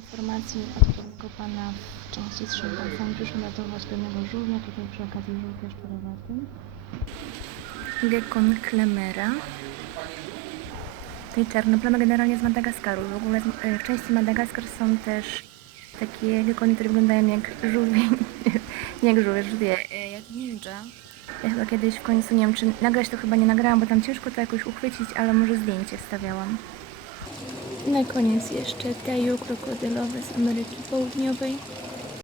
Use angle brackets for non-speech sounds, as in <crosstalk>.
informacji od pewnego pana w części z szympansami przyszło ratować pewnego żółwia, tutaj przy okazji żółw też porywaty. Gekon Klemera. Tej czarnoplamy generalnie z Madagaskaru. W ogóle e, w części Madagaskar są też takie gekony, które wyglądają jak żółwie, nie <laughs> jak żółwie, żółwie, e, jak ninja. Ja chyba kiedyś w końcu, nie wiem czy nagrać to chyba nie nagrałam, bo tam ciężko to jakoś uchwycić, ale może zdjęcie wstawiałam. Na koniec jeszcze teju krokodylowe z Ameryki Południowej.